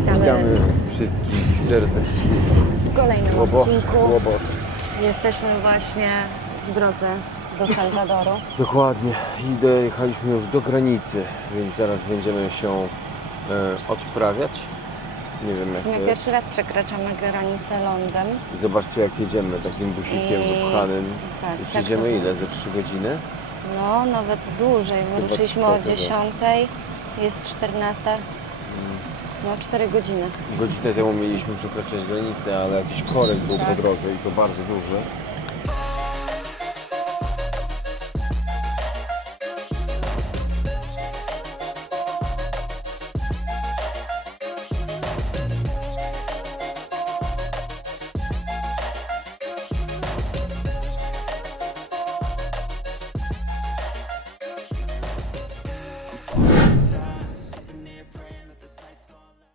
Witamy wszystkich serdecznie w kolejnym Łobos. odcinku. Jesteśmy właśnie w drodze do Salwadoru. Dokładnie. I dojechaliśmy już do granicy, więc zaraz będziemy się odprawiać. Nie wiem W jak sumie to jest. pierwszy raz przekraczamy granicę lądem. I zobaczcie jak jedziemy takim busikiem wypchanym. tak, Już tak jedziemy to- ile? Ze 3 godziny? No, nawet dłużej. Wyruszyliśmy o spoko, 10:00, jest 14:00. No, 4 godziny. Godzinę temu mieliśmy przekraczać granicę, ale jakiś korek był Tak. po drodze i to bardzo duży.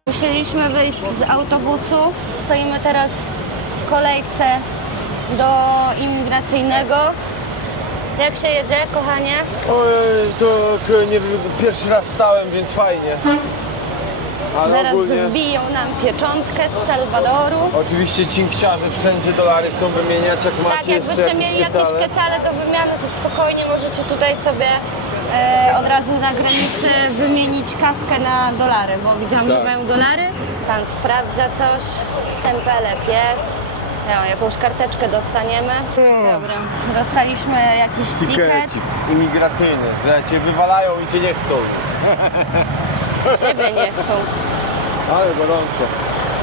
Musieliśmy wyjść z autobusu. Stoimy teraz w kolejce do imigracyjnego. Jak się jedzie, kochanie? Ojej, to nie wiem, pierwszy raz stałem, więc fajnie. Ale Zaraz ogólnie... wbiją nam pieczątkę z Salwadoru. Oczywiście cinkciarze wszędzie dolary chcą wymieniać, jak macie Tak, jeszcze jakbyście mieli jakieś kecale. kecale do wymiany, to spokojnie możecie tutaj sobie od razu na granicy wymienić kaskę na dolary, bo widziałam, że Tak. mają dolary. Pan sprawdza coś, stempelek jest. No, jakąś karteczkę dostaniemy. Dobra, dostaliśmy jakiś ticket. Tikecik imigracyjny, że cię wywalają i cię nie chcą już. Ciebie nie chcą. Ale gorąco.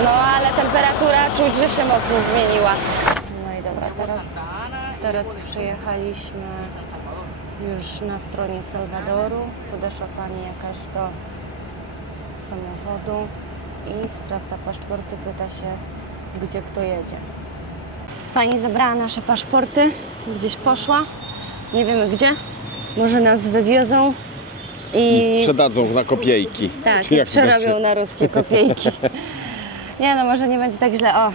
No ale temperatura czuć, że się mocno zmieniła. No i dobra, teraz przyjechaliśmy już na stronie Salwadoru. Podeszła pani jakaś do samochodu i sprawdza paszporty, pyta się, gdzie kto jedzie. Pani zabrała nasze paszporty, gdzieś poszła, nie wiemy gdzie. Może nas wywiozą i sprzedadzą na kopiejki. tak, Czy i jak to przerobią się- na ruskie kopiejki. Nie no, może nie będzie tak źle. O,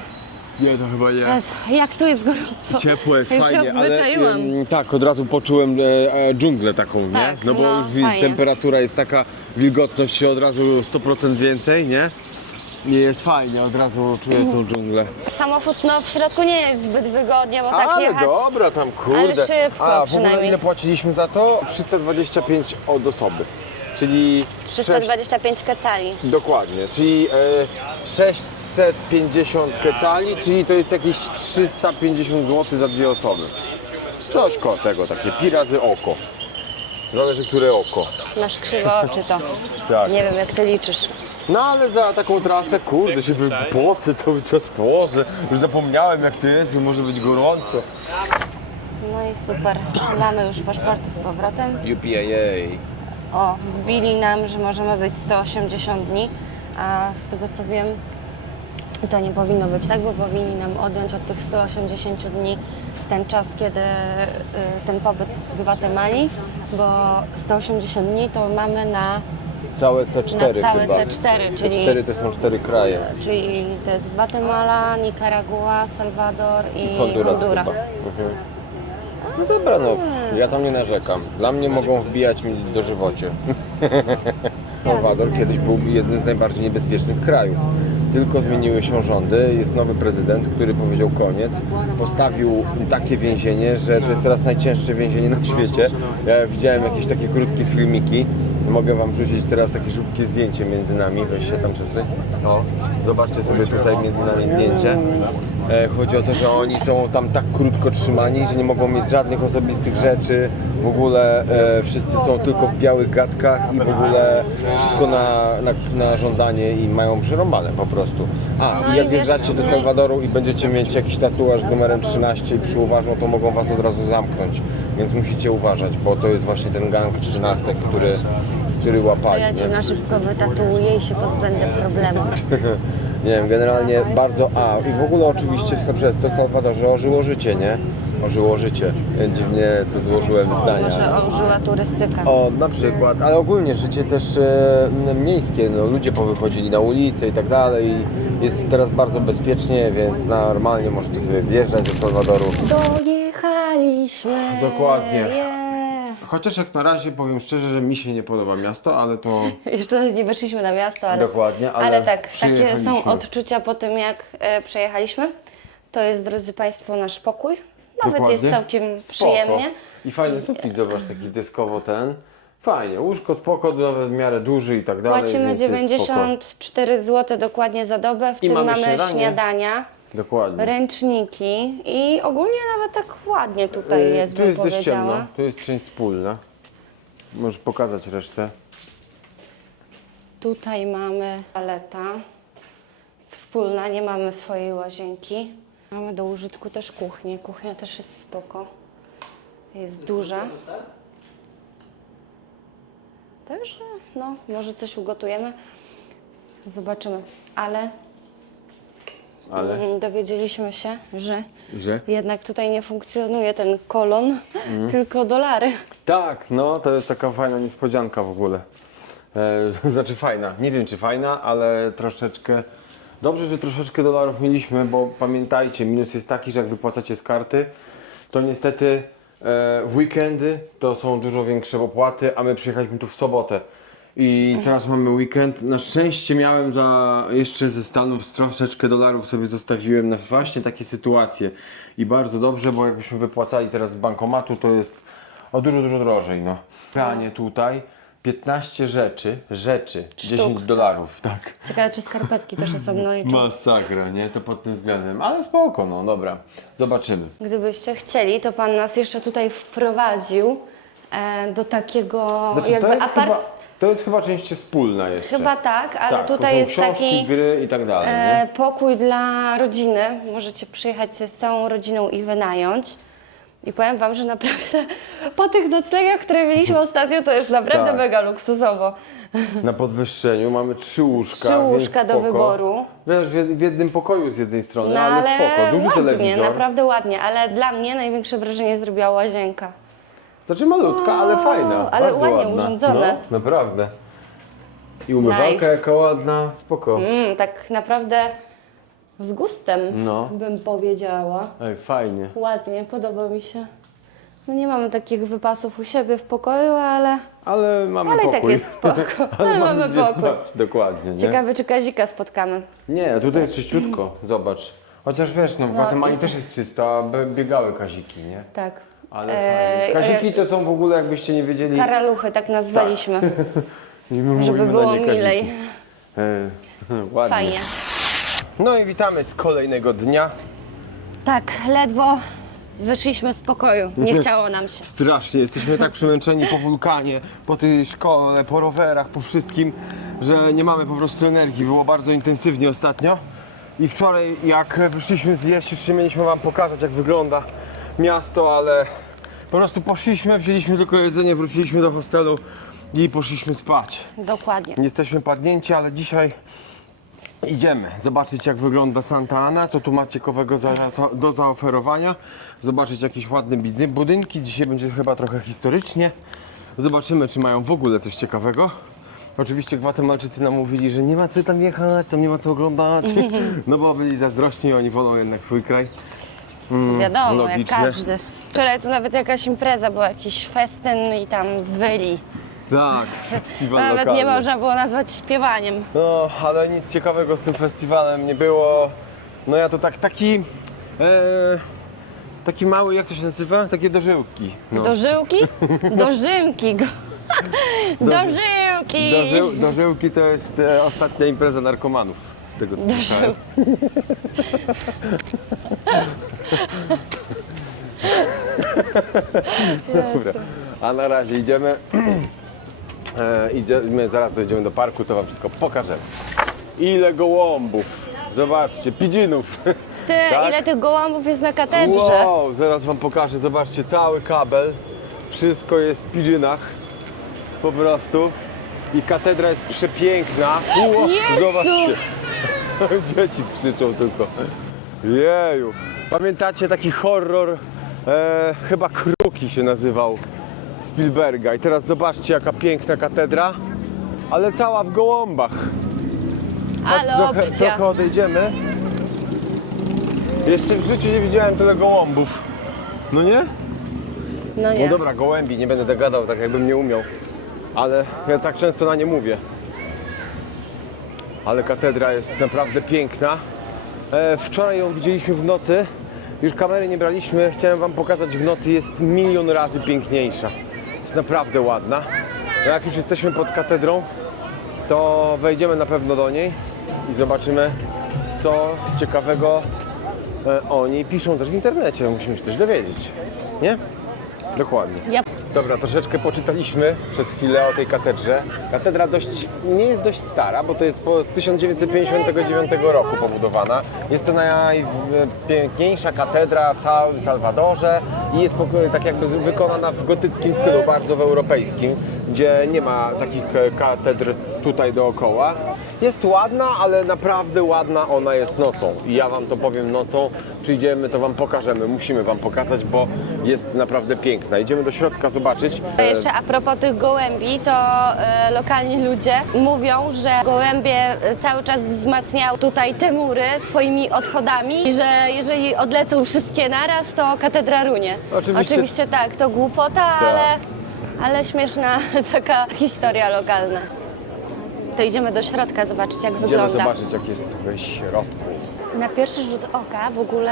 Nie, to chyba nie. Jezu, jak tu jest gorąco. Ciepło jest, Ja już się fajnie, odzwyczaiłam. ale tak, od razu poczułem dżunglę taką, nie? Tak, No bo no, już fajnie. temperatura jest taka, wilgotność się od razu 100% więcej, nie? Nie jest fajnie, od razu czuję tą dżunglę. Samochód no, w środku nie jest zbyt wygodnie, bo tak Ale jechać. dobra, tam kurde. Ale szybko A w ogóle przynajmniej. ile płaciliśmy za to? 325 od osoby. Czyli 325 kecali. dokładnie, czyli 650 kecali, czyli to jest jakieś 350 zł za 2 osoby. Coś koło tego, takie pi razy oko. Zależy które oko. Masz krzywe oczy to. Tak. Nie wiem jak ty liczysz. No ale za taką trasę, kurde, się wypocę cały czas położę. Już zapomniałem jak to jest i może być gorąco. No i super. Mamy już paszporty z powrotem. UPAA. O, wbili nam, że możemy być 180 dni, a z tego co wiem, to nie powinno być tak, bo powinni nam odjąć od tych 180 dni ten czas, kiedy ten pobyt z Gwatemali, bo 180 dni to mamy na Całe C4 Na całe chyba. C4, czyli- C4 to są 4 kraje. czyli to jest Gwatemala, Nikaragua, Salwador i Honduras. Honduras. Chyba. Mhm. No dobra, no, ja tam nie narzekam. Dla mnie mogą wbijać mi do żywocie. Salwador kiedyś był jednym z najbardziej niebezpiecznych krajów. Tylko zmieniły się rządy, jest nowy prezydent, który powiedział koniec. Postawił takie więzienie, że to jest teraz najcięższe więzienie na świecie. Ja widziałem jakieś takie krótkie filmiki. Mogę wam wrzucić teraz takie szybkie zdjęcie między nami. Weź się tam wszyscy. O, zobaczcie sobie tutaj między nami zdjęcie. Chodzi o to, że oni są tam tak krótko trzymani, że nie mogą mieć żadnych osobistych rzeczy. W ogóle wszyscy są tylko w białych gadkach i w ogóle wszystko na żądanie i mają przerąbane po prostu. A, No i jak i wiesz, wjeżdżacie do no i- Salwadoru i będziecie mieć jakiś tatuaż z numerem 13 i przyuważą, to mogą was od razu zamknąć. Więc musicie uważać, bo to jest właśnie ten gang 13, który To łapali. ja cię nie? na szybko wytatuuję i się pozbędę problemu. Nie wiem, generalnie bardzo... A, i w ogóle oczywiście przez to w Salwadorze ożyło życie, nie? Ożyło życie. Dziwnie to złożyłem zdania. Może ożyła turystyka. O, na przykład, ale ogólnie życie też miejskie, no, ludzie powychodzili na ulicę i tak dalej. Jest teraz bardzo bezpiecznie, więc normalnie możecie sobie wjeżdżać do Salwadoru. Dojechaliśmy. Dokładnie. Yeah. chociaż jak na razie powiem szczerze, że mi się nie podoba miasto, ale to... Jeszcze nie weszliśmy na miasto, ale... Dokładnie, Ale tak, takie przyjechaliśmy. są odczucia po tym, jak przejechaliśmy. To jest, drodzy Państwo, nasz pokój. Nawet Dokładnie. jest całkiem Spoko. przyjemnie. I fajny sufit, zobacz, taki deskowo ten. Fajnie, łóżko spoko, nawet w miarę duży i tak dalej. Płacimy więc jest 94 zł dokładnie za dobę, w I tym mamy mamy śniadanie. śniadania, Dokładnie. ręczniki i ogólnie nawet tak ładnie tutaj jest, Tu bym jest dość powiedziała. ciemno, tu jest część wspólna. Możesz pokazać resztę. Tutaj mamy toaleta wspólna, nie mamy swojej łazienki. Mamy do użytku też kuchnię. Kuchnia też jest spoko. Jest duża. Także no, może coś ugotujemy. Zobaczymy. Ale dowiedzieliśmy się, że Że? jednak tutaj nie funkcjonuje ten kolon, tylko dolary. Tak, no to jest taka fajna niespodzianka w ogóle. Znaczy fajna, nie wiem czy fajna, ale troszeczkę... Dobrze, że troszeczkę dolarów mieliśmy, bo pamiętajcie, minus jest taki, że jak wypłacacie z karty, to niestety w weekendy to są dużo większe opłaty, a my przyjechaliśmy tu w sobotę. I teraz mamy weekend. Na szczęście miałem jeszcze ze Stanów troszeczkę dolarów sobie zostawiłem na właśnie takie sytuacje. I bardzo dobrze, bo jakbyśmy wypłacali teraz z bankomatu, to jest o dużo drożej. No. Pranie tutaj 15 rzeczy, 10 dolarów, tak. Ciekawe, czy skarpetki też osobno liczą. Masakra, nie? To pod tym względem, ale spoko, no dobra, zobaczymy. Gdybyście chcieli, to Pan nas jeszcze tutaj wprowadził do takiego Znaczy, jakby to jest chyba część wspólna jeszcze. Chyba tak, ale Tak, to tutaj są jest książki, taki gry i tak dalej, nie? pokój dla rodziny. Możecie przyjechać sobie z całą rodziną i wynająć. I powiem Wam, że naprawdę po tych noclegach, które mieliśmy ostatnio, to jest naprawdę Tak. mega luksusowo. Na podwyższeniu mamy 3 łóżka. 3 więc łóżka do spoko. wyboru. Wiesz, w jednym pokoju z jednej strony, No ale ale spoko, duży ładnie, telewizor. naprawdę ładnie, ale dla mnie największe wrażenie zrobiła łazienka. Znaczy malutka, ale fajna. ale bardzo ładnie ładna. urządzone. No, naprawdę. I umywalka Nice. jaka ładna, spoko. Tak naprawdę z gustem, No. bym powiedziała. Ej, fajnie. Ładnie, podoba mi się. No nie mamy takich wypasów u siebie w pokoju, ale Ale mamy i pokój. tak jest spoko. Ale mamy gdzie pokój. spać, dokładnie, nie? Ciekawe, czy Kazika spotkamy. Nie, tutaj jest czyściutko, zobacz. Chociaż wiesz, no w Gwatemali i- też jest czysto, a biegały kaziki, nie? Tak. Ale fajnie. Kaziki to są w ogóle, jakbyście nie wiedzieli... Karaluchy, tak nazwaliśmy, i my żeby mówimy na było nie kaziki. milej. Ładnie. Fajnie. No i witamy z kolejnego dnia. Tak, ledwo wyszliśmy z pokoju. Nie chciało nam się. Strasznie, jesteśmy tak przemęczeni po wulkanie, po tej szkole, po rowerach, po wszystkim, że nie mamy po prostu energii. Było bardzo intensywnie ostatnio. I wczoraj jak wyszliśmy zjeść, już nie mieliśmy wam pokazać jak wygląda miasto, ale po prostu poszliśmy, wzięliśmy tylko jedzenie, wróciliśmy do hostelu i poszliśmy spać. Dokładnie. Nie jesteśmy padnięci, ale dzisiaj idziemy zobaczyć jak wygląda Santa Ana, co tu ma ciekawego do zaoferowania, zobaczyć jakieś ładne budynki, dzisiaj będzie chyba trochę historycznie, zobaczymy czy mają w ogóle coś ciekawego. Oczywiście Gwatemalczycy nam mówili, że nie ma co tam jechać, tam nie ma co oglądać, no bo byli zazdrośni i oni wolą jednak swój kraj. Wiadomo, logicznie. jak każdy. Wczoraj tu nawet jakaś impreza, był jakiś festyn i tam wyli. Tak, festiwal Nawet lokalny. nie można było nazwać śpiewaniem. No, ale nic ciekawego z tym festiwalem nie było. No ja to taki mały, jak to się nazywa? Takie dożyłki. No. Dożyłki? Dożynki. Dożyłki! Dożyłki to jest ostatnia impreza narkomanów. Z tego co słyszałem. Dobra, a na razie idziemy. Idziemy, zaraz dojdziemy do parku, to wam wszystko pokażemy. Ile gołąbów! Zobaczcie, pidżinów! Ty, Tak? ile tych gołąbów jest na katedrze? Wow, zaraz wam pokażę, zobaczcie, cały kabel, wszystko jest w pidżynach, po prostu. I katedra jest przepiękna. Ło, Jezu! zobaczcie, dzieci krzyczą tylko. Jeju, pamiętacie taki horror, chyba Kruki się nazywał, Spielberga. I teraz zobaczcie, jaka piękna katedra, ale cała w gołąbach. Ale opcja. Trochę odejdziemy. Jeszcze w życiu nie widziałem tyle gołąbów. No nie? No nie. No dobra, gołębi, nie będę gadał tak jakbym nie umiał. Ale ja tak często na nie mówię. Ale katedra jest naprawdę piękna. Wczoraj ją widzieliśmy w nocy. Już kamery nie braliśmy. Chciałem wam pokazać w nocy. Jest milion razy piękniejsza. Jest naprawdę ładna. No jak już jesteśmy pod katedrą, to wejdziemy na pewno do niej i zobaczymy, co ciekawego o niej piszą też w internecie. Musimy się coś dowiedzieć. Nie? Dokładnie. Ja... Dobra, troszeczkę poczytaliśmy przez chwilę o tej katedrze. Katedra nie jest dość stara, bo to jest z 1959 roku pobudowana. Jest to najpiękniejsza katedra w całym Salwadorze i jest tak jakby wykonana w gotyckim stylu, bardzo w europejskim, gdzie nie ma takich katedr tutaj dookoła. Jest ładna, ale naprawdę ładna ona jest nocą. I ja wam to powiem nocą. Przyjdziemy, to wam pokażemy. Musimy wam pokazać, bo jest naprawdę piękna. Idziemy do środka zobaczyć. Jeszcze a propos tych gołębi, to lokalni ludzie mówią, że gołębie cały czas wzmacniały tutaj te mury swoimi odchodami i że jeżeli odlecą wszystkie naraz, to katedra runie. Oczywiście tak, to głupota, ale śmieszna taka historia lokalna. To idziemy do środka zobaczyć, jak wygląda. Idziemy zobaczyć, jak jest w środku. Na pierwszy rzut oka w ogóle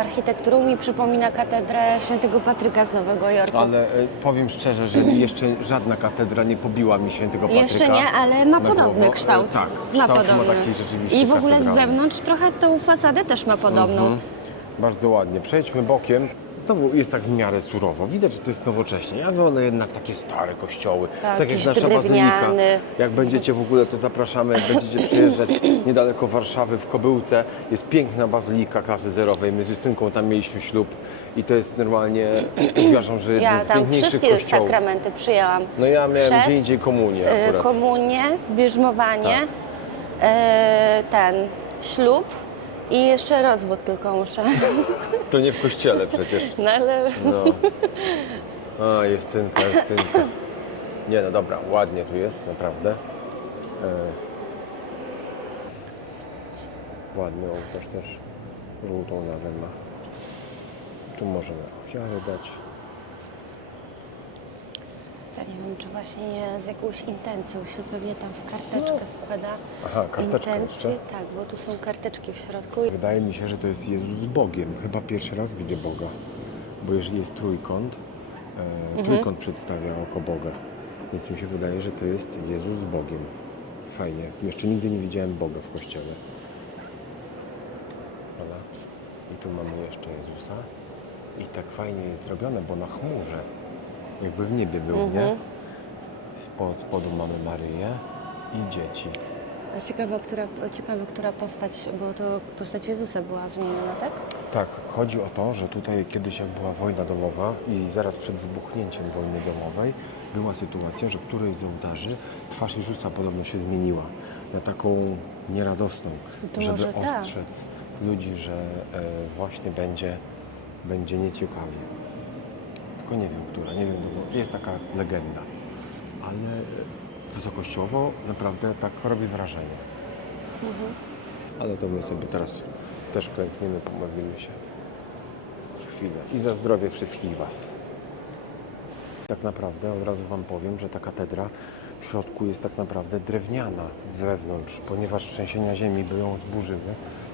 architekturą mi przypomina katedrę Świętego Patryka z Nowego Jorku. Ale powiem szczerze, że jeszcze żadna katedra nie pobiła mi Świętego Patryka. Jeszcze nie, ale ma podobny kształt. Tak, ma kształt podobny. ma taki rzeczywiście I w ogóle z katedralny. zewnątrz trochę tą fasadę też ma podobną. Bardzo ładnie. Przejdźmy bokiem. Znowu jest tak w miarę surowo. Widać, że to jest nowocześnie, ale one jednak takie stare kościoły. Tak jak jakiś nasza bazylika. drewniany. Jak będziecie w ogóle, to zapraszamy, jak będziecie przyjeżdżać niedaleko Warszawy, w Kobyłce. Jest piękna bazylika klasy zerowej. My z Justynką tam mieliśmy ślub i to jest normalnie, uważam, że jeden Ja z tam piękniejszych wszystkie już kościołów. sakramenty przyjęłam. No ja miałem Chrzest, gdzie indziej komunię akurat. komunię, bierzmowanie, ten ślub i jeszcze rozwód tylko muszę. To nie w kościele przecież. No ale... No. A, Justynka. Nie, no dobra, ładnie tu jest, naprawdę. Ładny ołtarz też. Żółtą nawę ma. Tu możemy ofiary dać. To nie wiem, czy właśnie nie z jakąś intencją się pewnie tam w karteczkę wkłada. Aha, karteczka intencje, jeszcze? tak, bo tu są karteczki w środku. Wydaje mi się, że to jest Jezus z Bogiem. Chyba pierwszy raz widzę Boga. Bo jeżeli jest trójkąt, trójkąt przedstawia oko Boga. Więc mi się wydaje, że to jest Jezus z Bogiem. Fajnie. Jeszcze nigdy nie widziałem Boga w kościele. Prawda? I tu mamy jeszcze Jezusa. I tak fajnie jest zrobione, bo na chmurze. Jakby w niebie był, nie? Spod spodu mamy Maryję i dzieci. A ciekawe, która postać, bo to postać Jezusa była zmieniona, tak? Tak, chodzi o to, że tutaj kiedyś jak była wojna domowa i zaraz przed wybuchnięciem wojny domowej była sytuacja, że którejś z ołtarzy twarz Jezusa podobno się zmieniła na taką nieradosną, To żeby może tak. ostrzec ludzi, że właśnie będzie nieciekawie. Tylko nie wiem, która, nie wiem, bo jest taka legenda, ale wysokościowo naprawdę tak robi wrażenie. Ale to my sobie teraz też klękniemy, pomodlimy się chwilę i za zdrowie wszystkich Was. Tak naprawdę od razu Wam powiem, że ta katedra w środku jest tak naprawdę drewniana wewnątrz, ponieważ trzęsienia ziemi by ją zburzyły,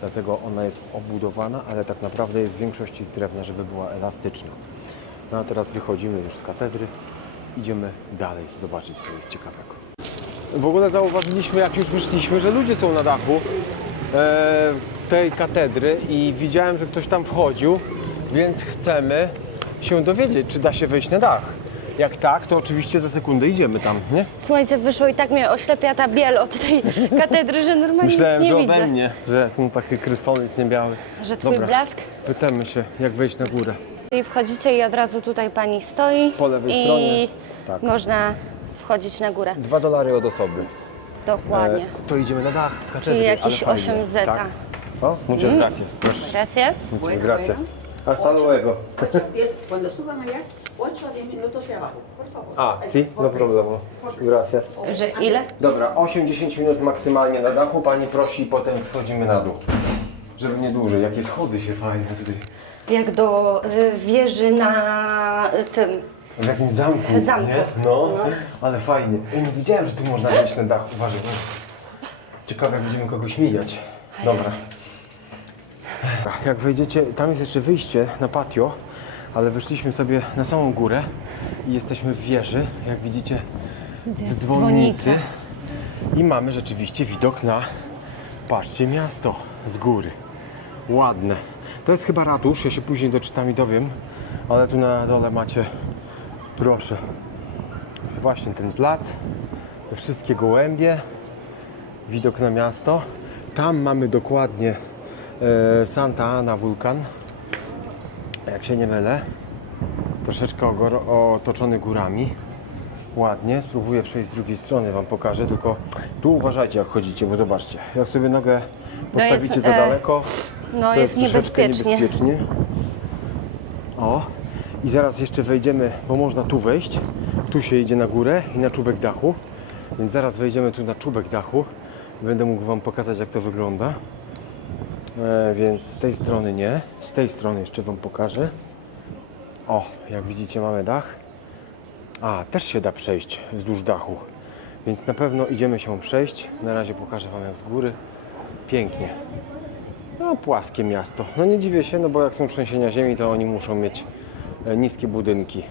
dlatego ona jest obudowana, ale tak naprawdę jest w większości z drewna, żeby była elastyczna. No a teraz wychodzimy już z katedry, idziemy dalej zobaczyć, co jest ciekawego. W ogóle zauważyliśmy, jak już wyszliśmy, że ludzie są na dachu tej katedry i widziałem, że ktoś tam wchodził, więc chcemy się dowiedzieć, czy da się wejść na dach. Jak tak, to oczywiście za sekundę idziemy tam, nie? Słońce wyszło i tak mnie oślepia ta biel od tej katedry, że normalnie Myślałem, nic że nie ode widzę. mnie, że jestem taki krystolec niebiały. Że twój Dobra, blask. pytamy się, jak wejść na górę. I wchodzicie i od razu tutaj pani stoi. Po lewej i stronie. Tak. można wchodzić na górę. $2 od osoby. Dokładnie. To idziemy na dach katedry, Czyli jakiś ale fajnie. 8 zeta. Tak. O, muchas gracias, proszę. Gracias. Muchas gracias. Hasta luego. 8 pies, cuando suban allá, 8 a 10 minutos hacia abajo, por favor. A, sí, no problemu. Gracias. Że ile? Dobra, 8-10 minut maksymalnie na dachu. Pani prosi i potem schodzimy na dół. żeby nie dłużej. Jakie schody się fajne tutaj. Jak do wieży na tym. W jakimś zamku, Zamku. nie? No, ale fajnie. Ja nie widziałem, że tu można wejść na dach. Uważaj, bo ciekawe, jak będziemy kogoś mijać. Dobra. Jak wejdziecie, tam jest jeszcze wyjście na patio, ale wyszliśmy sobie na samą górę i jesteśmy w wieży, jak widzicie, w dzwonnicy. I mamy rzeczywiście widok na, patrzcie, miasto z góry. Ładne. To jest chyba ratusz, ja się później doczytam i dowiem, ale tu na dole macie, proszę, właśnie ten plac, te wszystkie gołębie, widok na miasto. Tam mamy dokładnie Santa Ana wulkan, jak się nie mylę, troszeczkę otoczony górami. Ładnie, spróbuję przejść z drugiej strony, wam pokażę, tylko tu uważajcie jak chodzicie, bo zobaczcie, jak sobie nogę postawicie jest, za daleko, No to jest troszeczkę niebezpiecznie. niebezpiecznie. O, i zaraz jeszcze wejdziemy, bo można tu wejść, tu się idzie na górę i na czubek dachu, więc zaraz wejdziemy tu na czubek dachu, będę mógł wam pokazać jak to wygląda. Więc z tej strony nie, z tej strony jeszcze wam pokażę. O, jak widzicie mamy dach. A, też się da przejść wzdłuż dachu, więc na pewno idziemy się przejść. Na razie pokażę wam jak z góry. Pięknie. No, płaskie miasto. No nie dziwię się, no bo jak są trzęsienia ziemi, to oni muszą mieć niskie budynki.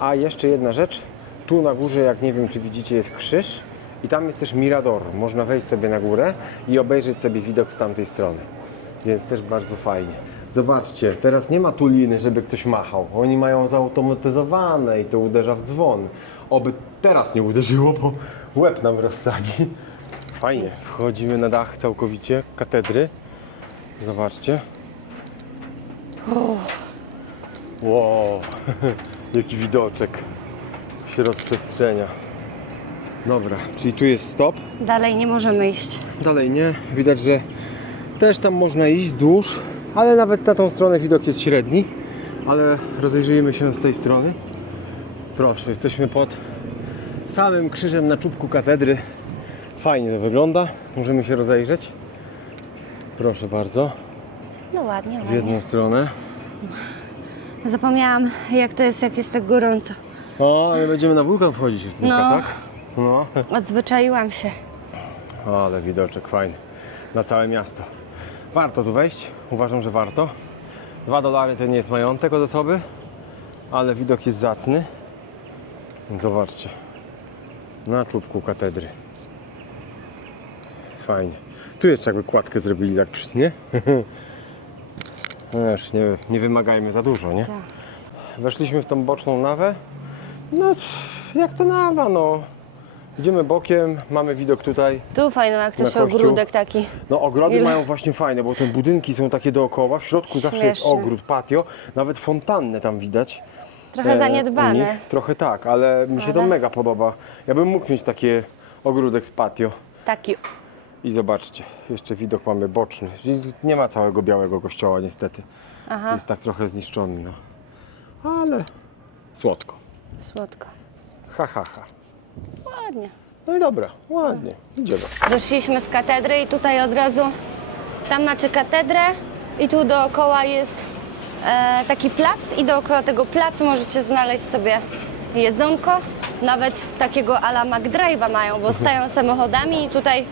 A jeszcze jedna rzecz. Tu na górze, jak nie wiem czy widzicie, jest krzyż. I tam jest też mirador. Można wejść sobie na górę i obejrzeć sobie widok z tamtej strony. Więc też bardzo fajnie. Zobaczcie, teraz nie ma tu liny, żeby ktoś machał. Oni mają zautomatyzowane i to uderza w dzwon. Oby teraz nie uderzyło, bo łeb nam rozsadzi. Fajnie. Wchodzimy na dach całkowicie katedry. Zobaczcie. Wow, jaki widoczek się rozprzestrzenia. Dobra, czyli tu jest stop. Dalej nie możemy iść. Dalej nie. Widać, że też tam można iść wzdłuż, ale nawet na tą stronę widok jest średni. Ale rozejrzyjmy się z tej strony. Proszę, jesteśmy pod samym krzyżem na czubku katedry. Fajnie to wygląda. Możemy się rozejrzeć. Proszę bardzo. No ładnie, W ładnie. jedną stronę. Zapomniałam jak to jest, jak jest tak gorąco. O, ale będziemy na wulkan wchodzić w No. tak? No. Odzwyczaiłam się. Ale widoczek fajny. Na całe miasto. Warto tu wejść. Uważam, że warto. $2 to nie jest majątek od osoby, ale widok jest zacny. Zobaczcie. Na czubku katedry. Fajnie. Tu jeszcze jakby kładkę zrobili tak, nie? Wiesz, nie wymagajmy za dużo, nie? Tak. Weszliśmy w tą boczną nawę. No, jak to nawa, no. Idziemy bokiem, mamy widok tutaj. Tu fajno jak Na coś kościół. ogródek taki. No ogrody Ile? mają właśnie fajne, bo te budynki są takie dookoła. W środku zawsze jest Śmiesznie. ogród, patio. Nawet fontannę tam widać. Trochę u zaniedbane. nich. Trochę tak, ale mi się to Ale? mega podoba. Ja bym mógł mieć takie ogródek z patio. Taki. I zobaczcie, jeszcze widok mamy boczny. Nie ma całego białego kościoła niestety. Aha, Jest tak trochę zniszczony, no. Ale słodko. słodko. Ha, ha, ha. Ładnie. No i dobra, ładnie. Idziemy. Wyszliśmy z katedry i tutaj od razu, tam macie katedrę i tu dookoła jest taki plac i dookoła tego placu możecie znaleźć sobie jedzonko. Nawet takiego a la McDrive'a mają, bo stają samochodami i tutaj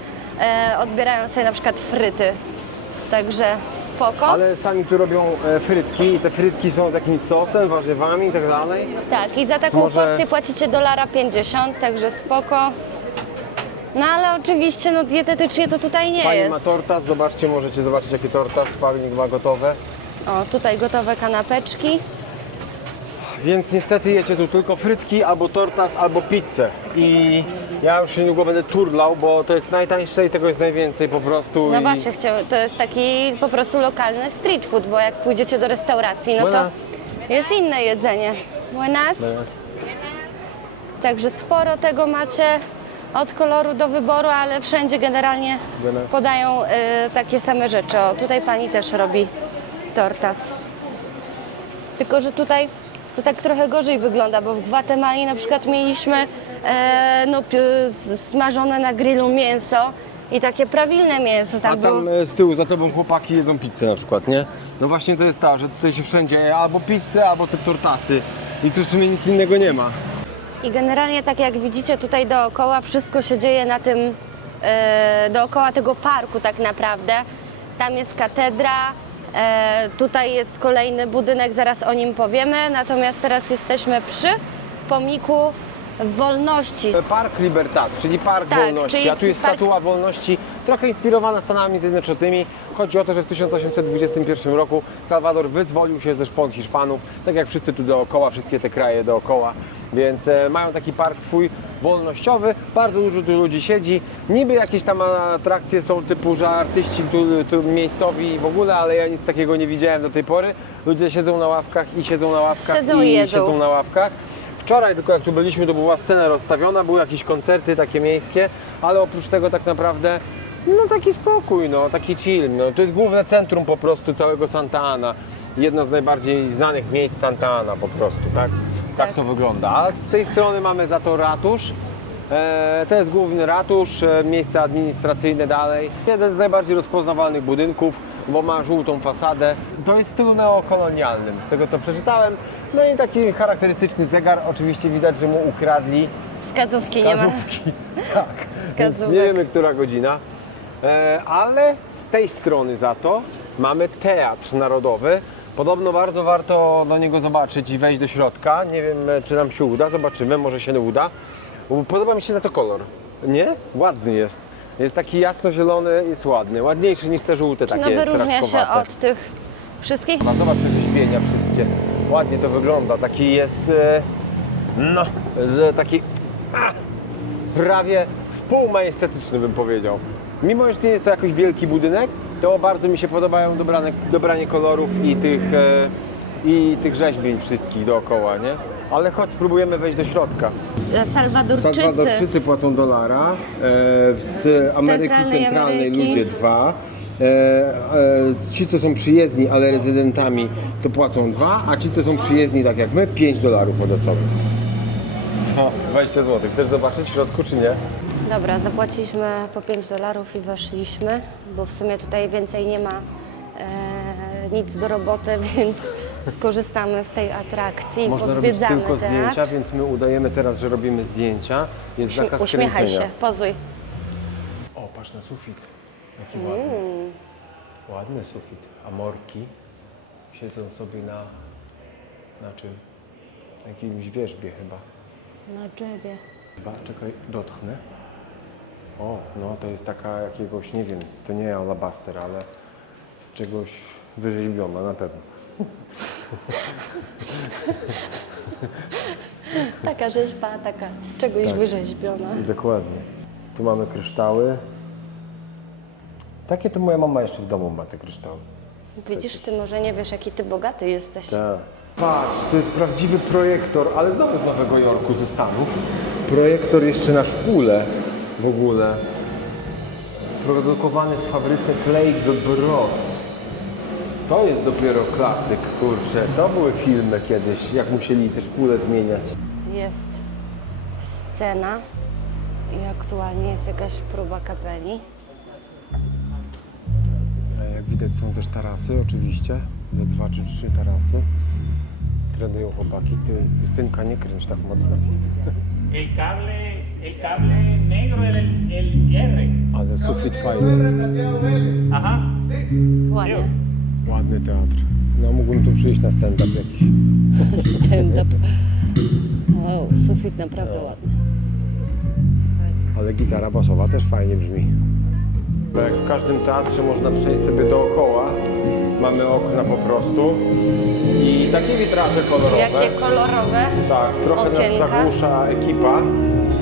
odbierają sobie na przykład fryty. Także spoko. Ale sami tu robią frytki i te frytki są z jakimś sosem, warzywami i tak dalej. Tak, i za taką Może- porcję płacicie $1.50, także spoko. No ale oczywiście no, dietetycznie to tutaj nie Pani jest. ma tortas, zobaczcie, możecie zobaczyć jakie tortas, spalnik ma gotowe. O, tutaj gotowe kanapeczki. Więc niestety jecie tu tylko frytki, albo tortas, albo pizzę. I ja już się niedługo będę turlał, bo to jest najtańsze i tego jest najwięcej po prostu. No i... właśnie, to jest taki po prostu lokalny street food, bo jak pójdziecie do restauracji, no to Buenas. jest inne jedzenie. Buenas. Także sporo tego macie od koloru do wyboru, ale wszędzie generalnie Buenas. podają takie same rzeczy. O, tutaj pani też robi tortas. Tylko że tutaj to tak trochę gorzej wygląda, bo w Gwatemali na przykład mieliśmy smażone na grillu mięso I takie prawilne mięso. A Tam tam z tyłu za tobą chłopaki jedzą pizzę na przykład, nie? No właśnie to jest to, że tutaj się wszędzie je albo pizzę, albo te tortasy. I tu w sumie nic innego nie ma. I generalnie tak jak widzicie tutaj dookoła wszystko się dzieje na tym, dookoła tego parku tak naprawdę. Tam jest katedra, tutaj jest kolejny budynek, zaraz o nim powiemy. Natomiast teraz jesteśmy przy pomniku Wolności. Park Libertad, czyli Park Tak, Wolności, czyli a tu jest park- Statua Wolności, trochę inspirowana Stanami Zjednoczonymi. Chodzi o to, że w 1821 roku Salwador wyzwolił się ze szpon Hiszpanów, tak jak wszyscy tu dookoła, wszystkie te kraje dookoła. Więc mają taki park swój wolnościowy, bardzo dużo tu ludzi siedzi. Niby jakieś tam atrakcje są typu, że artyści tu miejscowi w ogóle, ale ja nic takiego nie widziałem do tej pory. Ludzie siedzą na ławkach i siedzą na ławkach Siedzą i jedzą. siedzą na ławkach. Wczoraj tylko jak tu byliśmy, to była scena rozstawiona, były jakieś koncerty takie miejskie, ale oprócz tego tak naprawdę no taki spokój, no taki chill. No. To jest główne centrum po prostu całego Santa Ana. Jedno z najbardziej znanych miejsc Santa Ana po prostu, tak? Tak to wygląda. A z tej strony mamy za to ratusz. To jest główny ratusz, miejsce administracyjne dalej. Jeden z najbardziej rozpoznawalnych budynków, bo ma żółtą fasadę. To jest w stylu neokolonialnym, z tego co przeczytałem. No i taki charakterystyczny zegar. Oczywiście widać, że mu ukradli Wskazówki nie ma. wskazówki. Tak, więc Wskazówek. nie wiemy, która godzina. Ale z tej strony za to mamy Teatr Narodowy. Podobno bardzo warto do niego zobaczyć i wejść do środka. Nie wiem, czy nam się uda, zobaczymy, może się nie uda. Podoba mi się za to kolor. Nie? Ładny jest. Jest taki jasno-zielony, jest ładny. Ładniejszy niż te żółte takie No wyróżnia się straczkowate. od tych wszystkich. No, zobacz te rzeźbienia wszystkie. Ładnie to wygląda. Taki jest, no, że taki prawie w pół majestetyczny bym powiedział. Mimo, że nie jest to jakiś wielki budynek, to bardzo mi się podobają dobranie kolorów i tych rzeźbień wszystkich dookoła, nie? Ale chodź, spróbujemy wejść do środka. Salwadorczycy płacą dolara, z Ameryki Centralnej Centralnej Ameryki. ludzie 2. Ci, co są przyjezdni, ale rezydentami, to płacą 2, a ci, co są przyjezdni, tak jak my, $5 od osoby. O, 20 zł. Chcesz zobaczyć w środku, czy nie? Dobra, zapłaciliśmy po $5 i weszliśmy, bo w sumie tutaj więcej nie ma nic do roboty, więc skorzystamy z tej atrakcji, Można robić pozwiedzamy tylko teatr. zdjęcia, więc my udajemy teraz, że robimy zdjęcia. Jest zakaz Uśmiechaj kręcenia. się, pozuj. O, patrz na sufit. Jaki ładny. Ładny sufit. A morki siedzą sobie na czym? Na jakimś wierzbie chyba. Na drzewie. Chyba, czekaj, dotknę. O, no to jest taka jakiegoś, nie wiem, to nie alabaster, ale z czegoś wyrzeźbiona na pewno. Taka rzeźba, taka z czegoś Tak. wyrzeźbiona. Dokładnie. Tu mamy kryształy. Takie to moja mama jeszcze w domu ma, te kryształy. Widzisz, ty może nie wiesz, jaki ty bogaty jesteś. Tak. Patrz, to jest prawdziwy projektor, ale znowu z Nowego Jorku, ze Stanów. Projektor jeszcze na szpule w ogóle. Produkowany w fabryce Clay Bros. To jest dopiero klasyk, kurczę. To były filmy kiedyś, jak musieli te szpule zmieniać. Jest scena i aktualnie jest jakaś próba kapeli. Jak widać są też tarasy, oczywiście. Ze 2 czy 3 tarasy. Trenują chłopaki. Ty, Justynka, nie kręć tak mocno. El cable negro es el R. Ale sufit fajny. Ajá. Ładnie. Ładny teatr. No mógłbym tu przyjść na stand-up jakiś. Stand-up. Wow, sufit naprawdę ładny. Ale gitara basowa też fajnie brzmi. Jak w każdym teatrze można przejść sobie dookoła. Mamy okna po prostu. I takie witraże kolorowe. Jakie kolorowe. Tak, trochę nas okienka. zagłusza ekipa.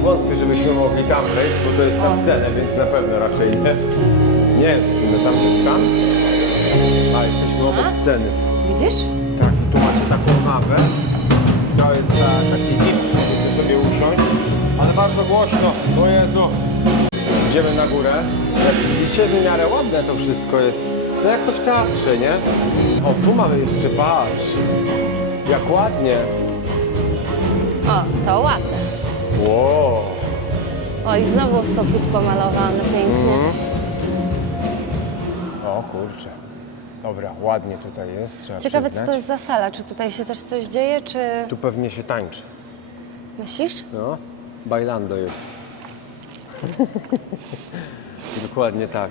Wątpię, żebyśmy mogli tam wejść, bo to jest na scenę, więc na pewno raczej nie. Nie, my tam mieszkamy. A, jesteśmy obok sceny. Widzisz? Tak, tu macie taką mapę. To jest taki lift, możecie sobie usiąść. Ale bardzo głośno, o Jezu. Idziemy na górę. Jak widzicie, w miarę ładne to wszystko jest. No jak to w teatrze, nie? O, tu mamy jeszcze, patrz. Jak ładnie. O, to ładne. Wow. Oj, znowu sufit pomalowany pięknie. O kurczę. Dobra, ładnie tutaj jest, trzeba Ciekawe, co przyznać. to jest za sala. Czy tutaj się też coś dzieje, czy Tu pewnie się tańczy. myślisz? No, bailando jest. Dokładnie tak.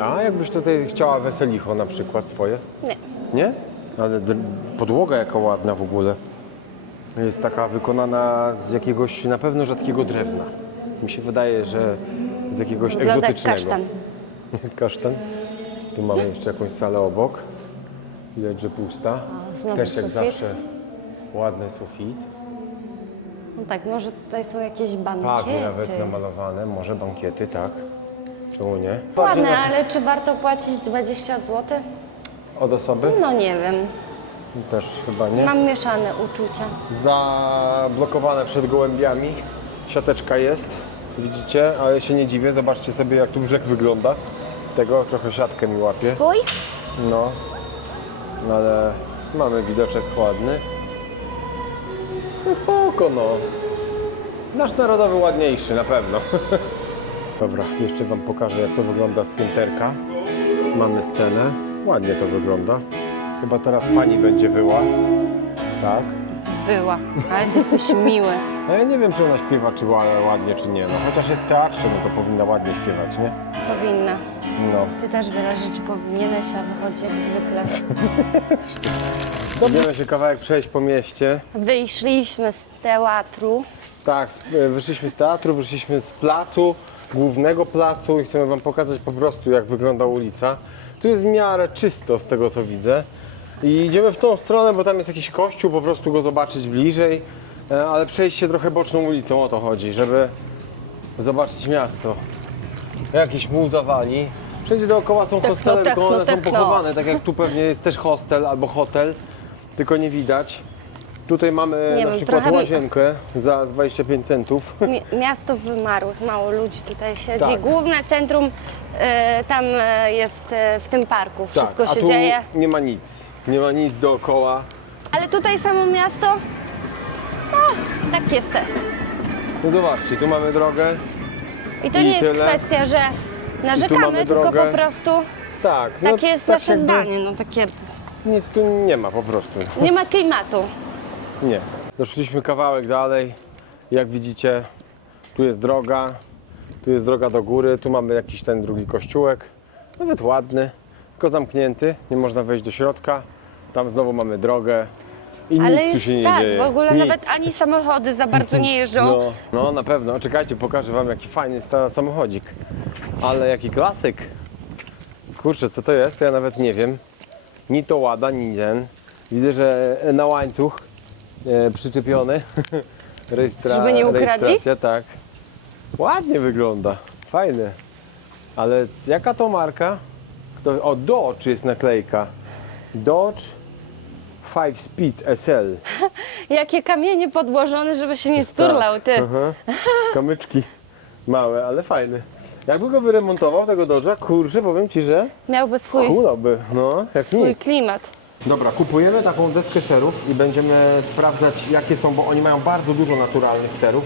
A jakbyś tutaj chciała weselicho na przykład swoje? Nie. Nie? Ale podłoga jaka ładna w ogóle. Jest taka wykonana z jakiegoś na pewno rzadkiego drewna. Mi się wydaje, że z jakiegoś Wygląda jak egzotycznego. kasztan. Kasztan. Tu mamy jeszcze jakąś salę obok. Widać, że pusta. O, znowu Też jak sufit. zawsze ładny sufit. No tak, może tutaj są jakieś Pawnie bankiety. nawet namalowane, może bankiety, tak. Czemu nie? Ładne, ale czy warto płacić 20 zł? Od osoby? No nie wiem. Też chyba nie. Mam mieszane uczucia. Zablokowane przed gołębiami. Siateczka jest, widzicie, ale się nie dziwię. Zobaczcie sobie, jak tu brzeg wygląda. Tego trochę siatkę mi łapie. Twój? No, ale mamy widoczek ładny. No spoko, no. Nasz narodowy ładniejszy, na pewno. Dobra, jeszcze Wam pokażę, jak to wygląda z pięterka. Mamy scenę. Ładnie to wygląda. Chyba teraz pani będzie wyła. Tak. Była, ale ty jesteś miły. No ja nie wiem, czy ona śpiewa, czy ładnie, czy nie. No chociaż jest w teatrze, no to powinna ładnie śpiewać, nie? Powinna. No. Ty też wiele rzeczy powinieneś, a wychodzi jak zwykle. Będziemy się kawałek przejść po mieście. Wyszliśmy z teatru. Tak, wyszliśmy z teatru, wyszliśmy z placu, głównego placu i chcemy Wam pokazać po prostu, jak wygląda ulica. Tu jest w miarę czysto z tego, co widzę. I idziemy w tą stronę, bo tam jest jakiś kościół, po prostu go zobaczyć bliżej. Ale przejście trochę boczną ulicą, o to chodzi, żeby zobaczyć miasto. Jakiś muł zawali. Wszędzie dookoła są Techno, hostele, tylko techno, one są techno. pochowane, tak jak tu pewnie jest też hostel albo hotel, tylko nie widać. Tutaj mamy Nie na wiem, przykład trochę mi- łazienkę za 25 centów. Miasto wymarłych, mało ludzi tutaj siedzi. Tak. Główne centrum tam jest w tym parku. Wszystko Tak, a się tu dzieje. nie ma nic. Nie ma nic dookoła. Ale tutaj samo miasto, o, takie se. No zobaczcie, tu mamy drogę. I to I nie jest tyle. kwestia, że narzekamy, mamy tylko drogę. po prostu Tak, takie jest tak nasze jakby zdanie. No takie, Nic tu nie ma po prostu. nie ma klimatu. Nie. Doszliśmy kawałek dalej. Jak widzicie, tu jest droga do góry, tu mamy jakiś ten drugi kościółek. Nawet ładny, tylko zamknięty, nie można wejść do środka. Tam znowu mamy drogę i Ale nic tu jest się nie tak, dzieje. w ogóle Nic. nawet ani samochody za bardzo nie jeżdżą. No na pewno. Czekajcie, pokażę Wam, jaki fajny jest ten samochodzik. Ale jaki klasyk. Kurczę, co to jest? To ja nawet nie wiem. Ni to łada, ni ten. Widzę, że na łańcuch przyczepiony. Żeby nie ukradli? Rejestracja, tak. Ładnie wygląda. Fajny. Ale jaka to marka? O, Dodge jest naklejka. Dodge 5 Speed SL. Jakie kamienie podłożone, żeby się nie sturlał, ty. Aha. Kamyczki małe, ale fajny. Jakby go wyremontował, tego Dodge'a, kurczę, powiem Ci, że Miałby swój hulałby, no, jak nic. klimat. Dobra, kupujemy taką deskę serów i będziemy sprawdzać, jakie są, bo oni mają bardzo dużo naturalnych serów.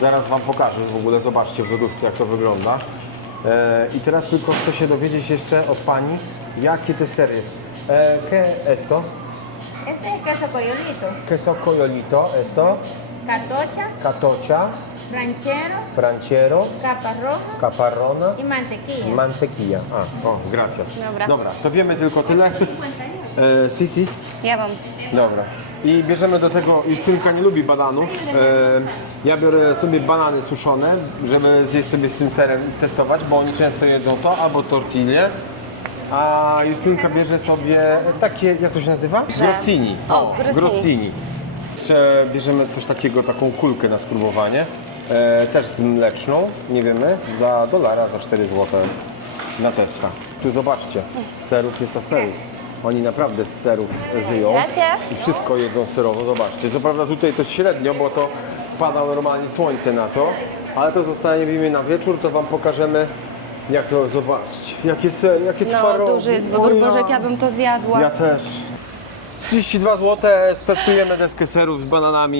Zaraz Wam pokażę w ogóle, zobaczcie w lodówce, jak to wygląda. I teraz tylko chcę się dowiedzieć jeszcze od Pani, jakie te sery jest. ¿Qué esto? Este es queso coyolito, Queso coyolito, esto, catocha, catocha, ranchero, franchero, capa roja caparrona, y mantequilla. mantequilla. O, gracias. Dobra. To wiemy tylko tyle. Si. Ja mam. Dobra. I bierzemy do tego, Justynka nie lubi bananów. Ja biorę sobie banany suszone, żeby zjeść sobie z tym serem i testować, bo oni często jedzą to albo tortille. A Justynka bierze sobie takie, jak to się nazywa? Grossini. O, grossini. Jeszcze bierzemy coś takiego, taką kulkę na spróbowanie. Też z mleczną, nie wiemy, za $1, za 4 zł na testa. Tu zobaczcie, serów jest a serów. Oni naprawdę z serów żyją Gracias. i wszystko jedzą serowo, zobaczcie. Co prawda tutaj to średnio, bo to pada normalnie słońce na to, ale to zostanie na wieczór, to Wam pokażemy, jak to, zobaczcie, jakie sery, jakie No, twarogi. duży jest wybór, Boże, jak ja bym to zjadła. Ja też. 32 zł, testujemy deskę serów z bananami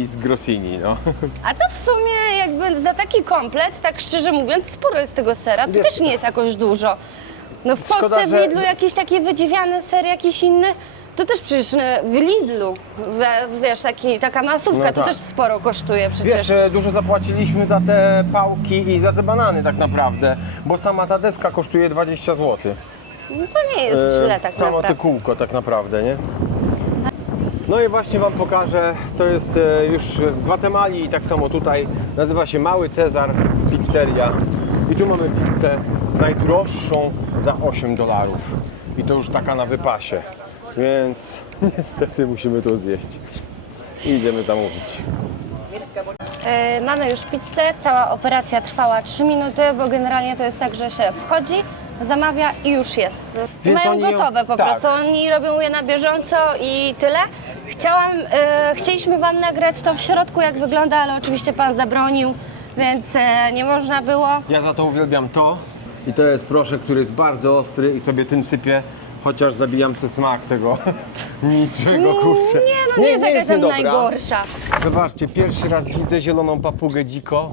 i z Grossini, no. A to w sumie jakby za taki komplet, tak szczerze mówiąc, sporo jest tego sera. To Wiesz- też nie jest jakoś dużo. No w Szkoda, Polsce w że- Lidlu jakiś taki wydziwiany ser, jakiś inny, to też przecież w Lidlu, wiesz, taka masówka, No to tak. też sporo kosztuje przecież. Wiesz, dużo zapłaciliśmy za te pałki i za te banany tak naprawdę, bo sama ta deska kosztuje 20 zł. No to nie jest źle tak Samo naprawdę. to kółko tak naprawdę, nie? No i właśnie Wam pokażę, to jest już w Gwatemali i tak samo tutaj, nazywa się Mały Cezar Pizzeria i tu mamy pizzę najdroższą za $8 i to już taka na wypasie, więc niestety musimy to zjeść i idziemy zamówić. Mamy już pizzę, cała operacja trwała 3 minuty, bo generalnie to jest tak, że się wchodzi, zamawia i już jest. Więc Mają oni ją- gotowe po tak. prostu, oni robią je na bieżąco i tyle. Chcieliśmy Wam nagrać to w środku, jak wygląda, ale oczywiście Pan zabronił, więc nie można było. Ja za to uwielbiam to i to jest proszek, który jest bardzo ostry i sobie tym sypię, chociaż zabijam sobie smak tego niczego, kurczę. Nie, no nie jest jakaś tam niedobra. najgorsza. Zobaczcie, pierwszy raz widzę zieloną papugę dziko.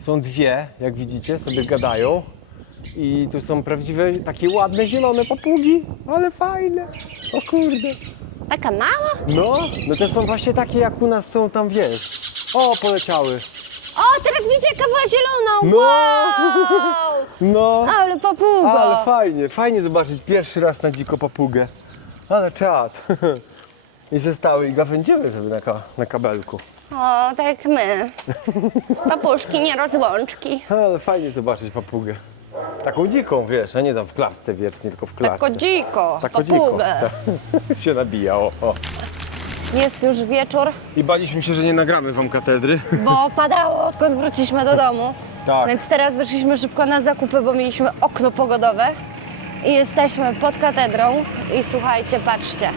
Są dwie, jak widzicie, sobie gadają. I tu są prawdziwe, takie ładne, zielone papugi, ale fajne. O kurde. Taka mała? No to są właśnie takie, jak u nas są tam, wiesz. O, poleciały. O, teraz widzę jaka była zieloną! No. Wow! No, Ale papuga! ale fajnie zobaczyć pierwszy raz na dziko papugę. Ale czad. I zostały i gawędzimy sobie na kabelku. O, tak jak my. Papuszki, nie rozłączki. Ale fajnie zobaczyć papugę. Taką dziką, wiesz, a nie tam w klatce wiecznie, tylko w klatce. Tako dziko, Tako dziko. papugę. Tak. Się nabija, o. Jest już wieczór, I baliśmy się, że nie nagramy wam katedry. bo padało, odkąd wróciliśmy do domu. Tak. Więc teraz wyszliśmy szybko na zakupy, bo mieliśmy okno pogodowe. I jesteśmy pod katedrą. I słuchajcie, patrzcie.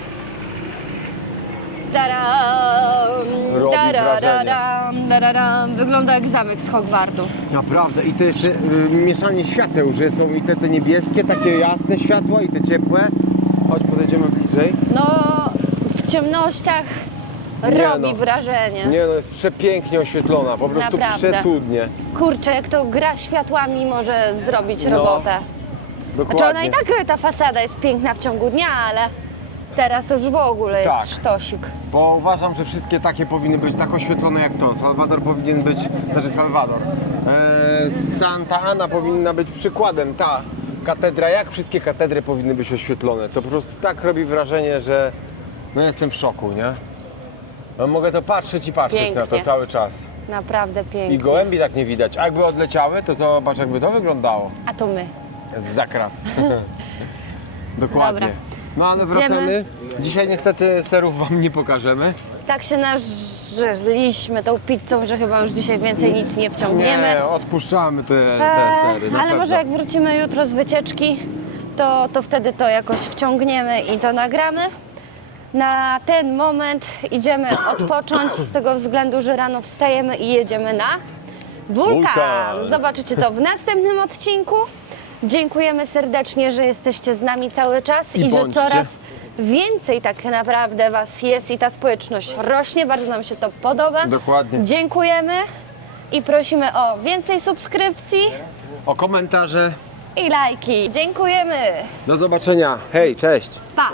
Taram, Robi tararam, tararam. Wygląda jak zamek z Hogwartu. Naprawdę. I to jeszcze mieszanie świateł, że są i te niebieskie, takie jasne światła i te ciepłe. Chodź, podejdziemy bliżej. No, w ciemnościach Nie robi no. wrażenie. Nie no, jest przepięknie oświetlona, po prostu Naprawdę. przecudnie. Kurczę, jak to gra światłami może zrobić No, robotę. Dokładnie. Znaczy ona i tak ta fasada jest piękna w ciągu dnia, ale teraz już w ogóle jest Tak. sztosik. Bo uważam, że wszystkie takie powinny być tak oświetlone jak to. Salwador powinien być, Santa Ana powinna być przykładem. Ta katedra, jak wszystkie katedry powinny być oświetlone. To po prostu tak robi wrażenie, że no jestem w szoku, nie? No, mogę to patrzeć i patrzeć na to Pięknie. cały czas. Naprawdę pięknie. I gołębi tak nie widać. A jakby odleciały, to zobacz, jakby to wyglądało. A to my. Z zakrat. Dokładnie. Dobra. No ale wracamy. Dzisiaj niestety serów wam nie pokażemy. Tak się nażyliśmy tą pizzą, że chyba już dzisiaj więcej nic nie wciągniemy. Nie, odpuszczamy te sery. na Ale pewno. może jak wrócimy jutro z wycieczki, to wtedy to jakoś wciągniemy i to nagramy. Na ten moment idziemy odpocząć z tego względu, że rano wstajemy i jedziemy na wulkan. Wulkan. Zobaczycie to w następnym odcinku. Dziękujemy serdecznie, że jesteście z nami cały czas I i że bądźcie. coraz więcej tak naprawdę Was jest i ta społeczność rośnie. Bardzo nam się to podoba. Dokładnie. Dziękujemy i prosimy o więcej subskrypcji O komentarze. i lajki. Dziękujemy. Do zobaczenia. Hej, cześć. Pa!